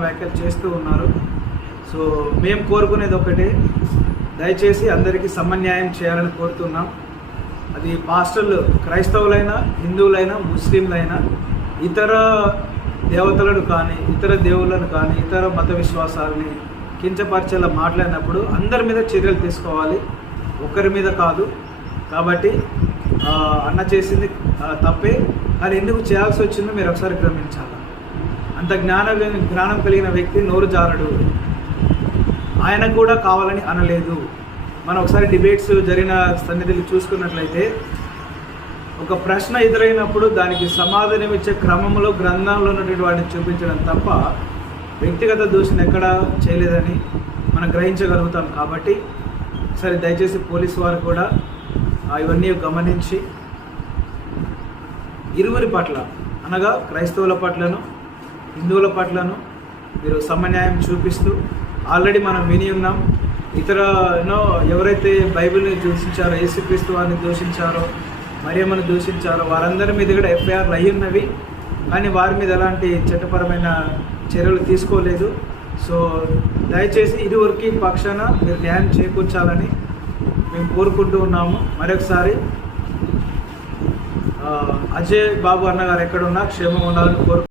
వ్యాఖ్యలు చేస్తూ ఉన్నారు. సో మేము కోరుకునేది ఒకటే, దయచేసి అందరికీ సమన్యాయం చేయాలని కోరుతున్నాం. అది పాస్టర్లు క్రైస్తవులైనా, హిందువులైనా, ముస్లింలైనా, ఇతర దేవతలను కానీ, ఇతర దేవుళ్ళను కానీ, ఇతర మత విశ్వాసాలని కించపరిచేలా మాట్లాడినప్పుడు అందరి మీద చర్యలు తీసుకోవాలి, ఒకరి మీద కాదు. కాబట్టి అన్న చేసింది తప్పే, కానీ ఎందుకు చేయాల్సి వచ్చిందో మీరు ఒకసారి గమనించాలి. అంత జ్ఞానం కలిగిన వ్యక్తి నోరు జారడు, ఆయన కూడా కావాలని అనలేదు. మనం ఒకసారి డిబేట్స్ జరిగిన సన్నిధులు చూసుకున్నట్లయితే ఒక ప్రశ్న ఎదురైనప్పుడు దానికి సమాధానం ఇచ్చే క్రమంలో గ్రంథంలో ఉన్నటువంటి వాటిని చూపించడం తప్ప వ్యక్తిగత దూషణ ఎక్కడా చేయలేదని మనం గ్రహించగలుగుతాం. కాబట్టి సరే, దయచేసి పోలీసు వారు కూడా ఇవన్నీ గమనించి ఇరువురి పట్ల, అనగా క్రైస్తవుల పట్లను, హిందువుల పట్లను మీరు సమన్యాయం చూపిస్తూ, ఆల్రెడీ మనం విని ఉన్నాం, ఇతర ఎవరైతే బైబిల్ని దూషించారో, యేసుక్రీస్తు వారిని దూషించారో, మరియమ్మను దూషించారో వారందరి మీద కూడా ఎఫ్ఐఆర్లు అయ్యున్నవి, కానీ వారి మీద ఎలాంటి చట్టపరమైన చర్యలు తీసుకోలేదు. సో దయచేసి ఇరువురికి పక్షాన మీరు న్యాయం చేకూర్చాలని మేము కోరుకుంటూ ఉన్నాము. మరొకసారి అజయ్ బాబు అన్నగారు ఎక్కడున్నా క్షేమం ఉండాలని కోరుకుంటున్నాము.